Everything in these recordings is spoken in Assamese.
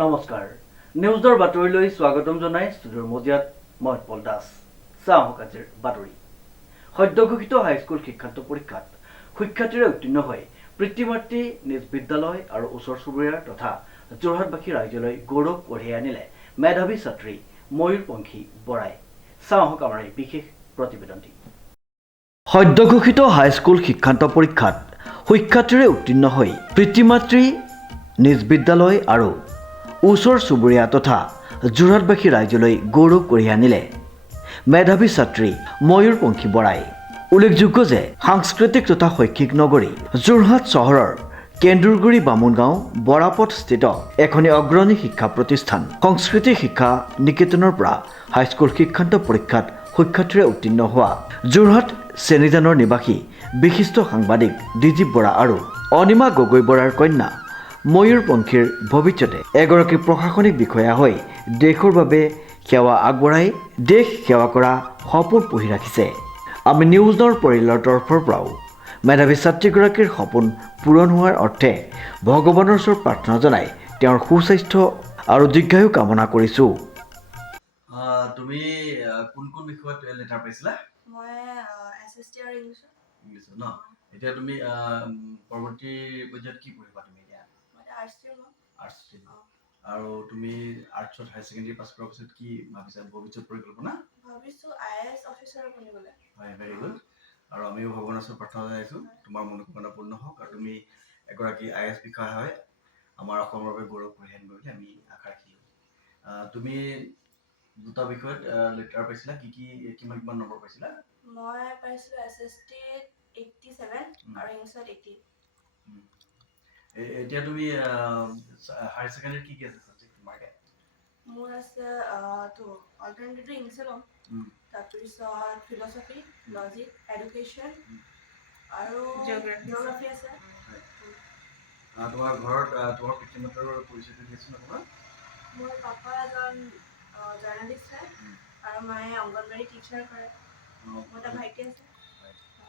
নমস্কাৰ নিউজৰ বাতৰিলৈ স্বাগতম জনাই ষ্টুডিঅ'ৰ মজিয়াত মই উৎপল দাস চাওঁ আজিৰ বাতৰি সদ্যঘোষিত হাইস্কুল শিক্ষান্ত পৰীক্ষাত শিক্ষাৰ্থীৰে উত্তীৰ্ণ হৈ পিতৃ-মাতৃ নিজ বিদ্যালয় আৰু ওচৰ চুবুৰীয়াৰ তথা যোৰহাটবাসী ৰাইজলৈ গৌৰৱ কঢ়িয়াই আনিলে মেধাৱী ছাত্ৰী ময়ূৰপঙ্খী বৰাই চাওঁ আমাৰ এই বিশেষ প্ৰতিবেদনটি সদ্যঘোষিত হাইস্কুল শিক্ষান্ত পৰীক্ষাত শিক্ষাৰ্থীৰে উত্তীৰ্ণ হৈ পিতৃ-মাতৃ নিজ বিদ্যালয় আৰু ওচৰ চুবুৰীয়া তথা যোৰহাটবাসী ৰাইজলৈ গৌৰৱ কঢ়িয়াই আনিলে মেধাৱী ছাত্ৰী ময়ূৰপঙ্খী বৰাই উল্লেখযোগ্য যে সাংস্কৃতিক তথা শৈক্ষিক নগৰী যোৰহাট চহৰৰ কেন্দুৰগুৰি বামুণগাঁও বৰাপথস্থিত এখনি অগ্ৰণী শিক্ষা প্ৰতিষ্ঠান সংস্কৃতি শিক্ষা নিকেতনৰ পৰা হাইস্কুল শিক্ষান্ত পৰীক্ষাত শিক্ষাৰ্থীৰে উত্তীৰ্ণ হোৱা যোৰহাট চেনিজানৰ নিবাসী বিশিষ্ট সাংবাদিক ডিজিপ বৰা আৰু অনিমা গগৈ বৰাৰ কন্যা ময়ূৰপঙ্খীৰ ভৱিষ্যতে এগৰাকী প্ৰশাসনিক বিষয়া হৈ দেশৰ বাবে সেৱা আগবঢ়াই দেশ সেৱা কৰা সপোন পুহি ৰাখিছে। আমি নিউজৰ পৰিয়ালৰ তৰফৰ পৰাও মেধাৱী ছাত্ৰীগৰাকীৰ সপোন পূৰণ হোৱাৰ অৰ্থে ভগৱানৰ ওচৰত প্ৰাৰ্থনা জনাই তেওঁৰ সুস্বাস্থ্য আৰু দীৰ্ঘায়ু কামনা কৰিছোঁ। তুমি কোন কোন বিষয়ত লেটাৰ পাইছিলা? মই এছএছটি আৰু ইংলিছ ন? এতিয়া তুমি পৰৱৰ্তী পৰ্যায়ত কি পঢ়িবা তুমি এতিয়া? আৰ্টছ আৰু তুমি আৰ্টছত হায়াৰ ছেকেণ্ডেৰী পাছ কৰাৰ পিছত কি ভাবিছা ভৱিষ্যত পৰিকল্পনা? ভাবিছোঁ আইএএছ অফিচাৰ বনিবলৈ। হয়, ভেৰি গুড। আৰু আমিও ভগৱানৰ ওচৰত প্ৰাৰ্থনা জনাইছোঁ তোমাৰ মনোকামনা পূৰ্ণ হওক আৰু তুমি এগৰাকী আইএএছ বিষয়া হয় আমাৰ অসমৰ বাবে গৌৰৱ কঢ়িয়াই আনিব বুলি আমি আশা ৰাখিলোঁ। তুমি দুটা বিষয়ত লেটাৰ পাইছিলা, কিমান নম্বৰ পাইছিলা? মই পাইছিলোঁ এছএছটিত 87 আৰু ইংলিছত 80। এতিয়া তুমি হায়াৰ ছেকেণ্ডেৰীত কি আছে সাবজেক্ট তোমাৰ? মোৰ আছে অল্টাৰনেটিভ ইংলিছে ল'ম, তাৰপিছত ফিলচফি, লজিক, এডুকেশ্যন আৰু জিঅ'গ্ৰাফী আছে। তোমাৰ ঘৰত তোমাৰ পিতৃ মাতৃৰ পৰিচয়টো দিয়াচোন অকণমান। মোৰ পাপা এজন জাৰ্নেলিষ্ট হয় আৰু মায়ে অংগনবাড়ী টিচাৰ কৰে। মোৰ এটা ভাইটি আছে।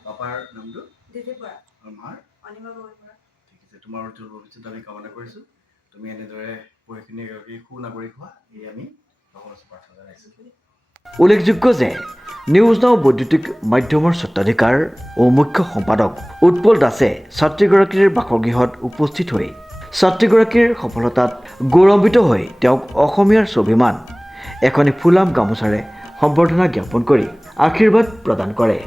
পাপাৰ নামটো? ডিজিপ বৰা। আৰু মাৰ? অনিমা গগৈ বৰা। ঠিক আছে, তোমাৰ উজ্জ্বল ভৱিষ্যত আমি কামনা কৰিছোঁ। তুমি এনেদৰে পঢ়ি শুনি এগৰাকী সুনাগৰিক হোৱা এই আমি ভগৱানৰ ওচৰত প্ৰাৰ্থনা জনাইছোঁ। উল্লেখযোগ্য যে নিউজ নাও বৈদ্যুতিক মাধ্যমৰ স্বত্বাধিকাৰ ও মুখ্য সম্পাদক উৎপল দাসে ছাত্ৰীগৰাকীৰ বাসগৃহত উপস্থিত হৈ ছাত্ৰীগৰাকীৰ সফলতাত গৌৰৱান্বিত হৈ তেওঁক অসমীয়াৰ স্বাভিমান এখনি ফুলাম গামোচাৰে সম্বৰ্ধনা জ্ঞাপন কৰি আশীৰ্বাদ প্ৰদান কৰে।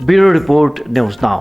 Bureau report news now.